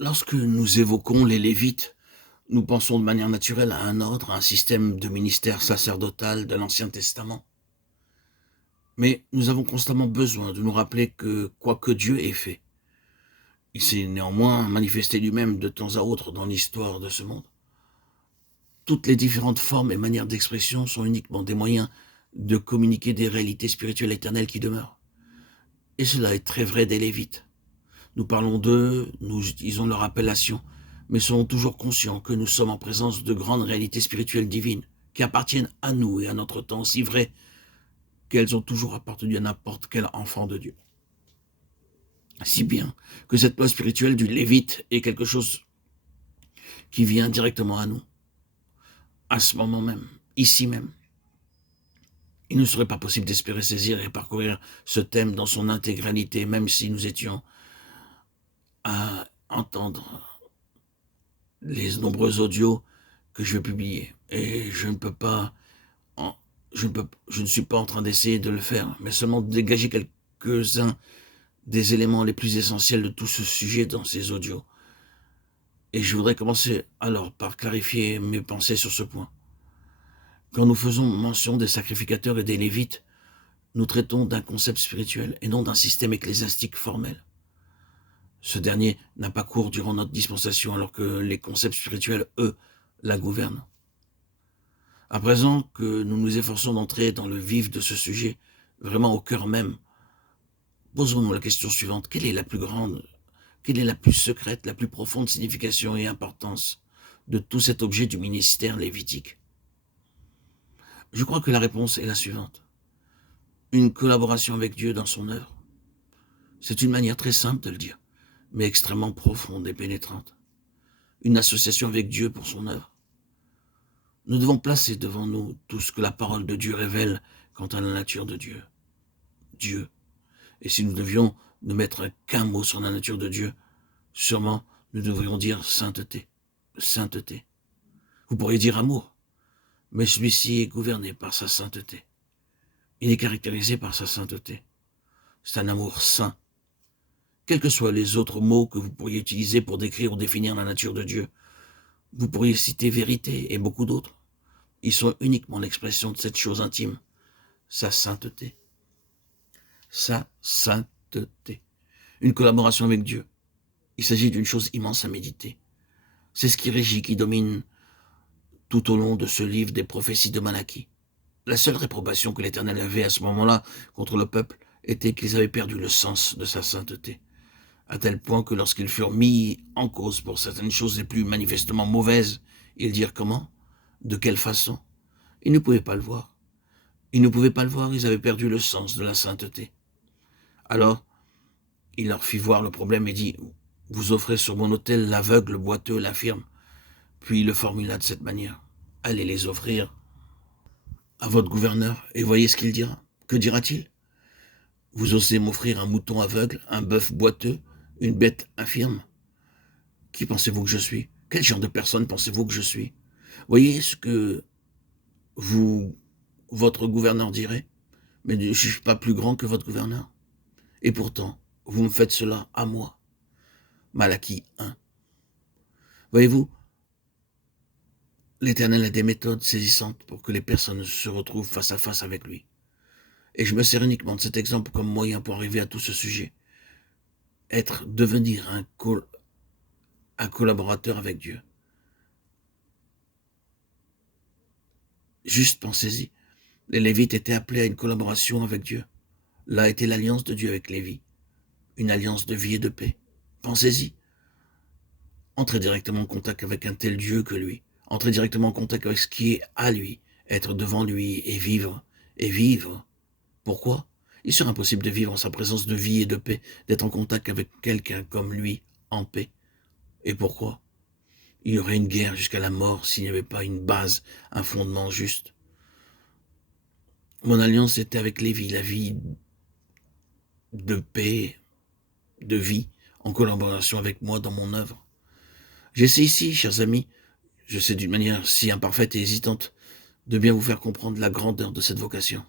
Lorsque nous évoquons les Lévites, nous pensons de manière naturelle à un ordre, à un système de ministère sacerdotal de l'Ancien Testament. Mais nous avons constamment besoin de nous rappeler que, quoi que Dieu ait fait, il s'est néanmoins manifesté lui-même de temps à autre dans l'histoire de ce monde. Toutes les différentes formes et manières d'expression sont uniquement des moyens de communiquer des réalités spirituelles éternelles qui demeurent. Et cela est très vrai des Lévites. Nous parlons d'eux, nous utilisons leur appellation, mais soyons toujours conscients que nous sommes en présence de grandes réalités spirituelles divines, qui appartiennent à nous et à notre temps, si vraies qu'elles ont toujours appartenu à n'importe quel enfant de Dieu. Si bien que cette loi spirituelle du Lévite est quelque chose qui vient directement à nous, à ce moment même, ici même. Il ne serait pas possible d'espérer saisir et parcourir ce thème dans son intégralité, même si nous étions à entendre les nombreux audios que je vais publier. Et je ne suis pas en train d'essayer de le faire, mais seulement de dégager quelques-uns des éléments les plus essentiels de tout ce sujet dans ces audios. Et je voudrais commencer alors par clarifier mes pensées sur ce point. Quand nous faisons mention des sacrificateurs et des Lévites, nous traitons d'un concept spirituel et non d'un système ecclésiastique formel. Ce dernier n'a pas cours durant notre dispensation alors que les concepts spirituels, eux, la gouvernent. À présent que nous nous efforçons d'entrer dans le vif de ce sujet, vraiment au cœur même, posons-nous la question suivante. Quelle est la plus grande, quelle est la plus secrète, la plus profonde signification et importance de tout cet objet du ministère lévitique? Je crois que la réponse est la suivante. Une collaboration avec Dieu dans son œuvre. C'est une manière très simple de le dire, mais extrêmement profonde et pénétrante. Une association avec Dieu pour son œuvre. Nous devons placer devant nous tout ce que la parole de Dieu révèle quant à la nature de Dieu. Dieu. Et si nous devions ne mettre qu'un mot sur la nature de Dieu, sûrement nous devrions dire sainteté. Sainteté. Vous pourriez dire amour, mais celui-ci est gouverné par sa sainteté. Il est caractérisé par sa sainteté. C'est un amour saint. Quels que soient les autres mots que vous pourriez utiliser pour décrire ou définir la nature de Dieu, vous pourriez citer vérité et beaucoup d'autres. Ils sont uniquement l'expression de cette chose intime, sa sainteté. Sa sainteté. Une collaboration avec Dieu. Il s'agit d'une chose immense à méditer. C'est ce qui régit, qui domine tout au long de ce livre des prophéties de Malachie. La seule réprobation que l'Éternel avait à ce moment-là contre le peuple était qu'ils avaient perdu le sens de sa sainteté, à tel point que lorsqu'ils furent mis en cause pour certaines choses les plus manifestement mauvaises, ils dirent comment? De quelle façon? Ils ne pouvaient pas le voir. Ils ne pouvaient pas le voir, ils avaient perdu le sens de la sainteté. Alors, il leur fit voir le problème et dit, « Vous offrez sur mon autel l'aveugle, le boiteux, l'infirme. » Puis il le formula de cette manière, « Allez les offrir à votre gouverneur et voyez ce qu'il dira. Que dira-t-il? Vous osez m'offrir un mouton aveugle, un bœuf boiteux, une bête infirme? Qui pensez-vous que je suis? Quel genre de personne pensez-vous que je suis? Voyez ce que votre gouverneur dirait? Mais ne suis-je pas plus grand que votre gouverneur? Et pourtant, vous me faites cela à moi. » Malachie 1. Voyez-vous, l'Éternel a des méthodes saisissantes pour que les personnes se retrouvent face à face avec lui. Et je me sers uniquement de cet exemple comme moyen pour arriver à tout ce sujet. Devenir un collaborateur avec Dieu. Juste pensez-y. Les Lévites étaient appelés à une collaboration avec Dieu. Là était l'alliance de Dieu avec Lévi. Une alliance de vie et de paix. Pensez-y. Entrez directement en contact avec un tel Dieu que lui. Entrez directement en contact avec ce qui est à lui. Être devant lui et vivre. Et vivre. Pourquoi? Il serait impossible de vivre en sa présence de vie et de paix, d'être en contact avec quelqu'un comme lui, en paix. Et pourquoi? Il y aurait une guerre jusqu'à la mort s'il n'y avait pas une base, un fondement juste. Mon alliance était avec Lévi, la vie de paix, de vie, en collaboration avec moi dans mon œuvre. J'essaie ici, chers amis, je sais d'une manière si imparfaite et hésitante, de bien vous faire comprendre la grandeur de cette vocation.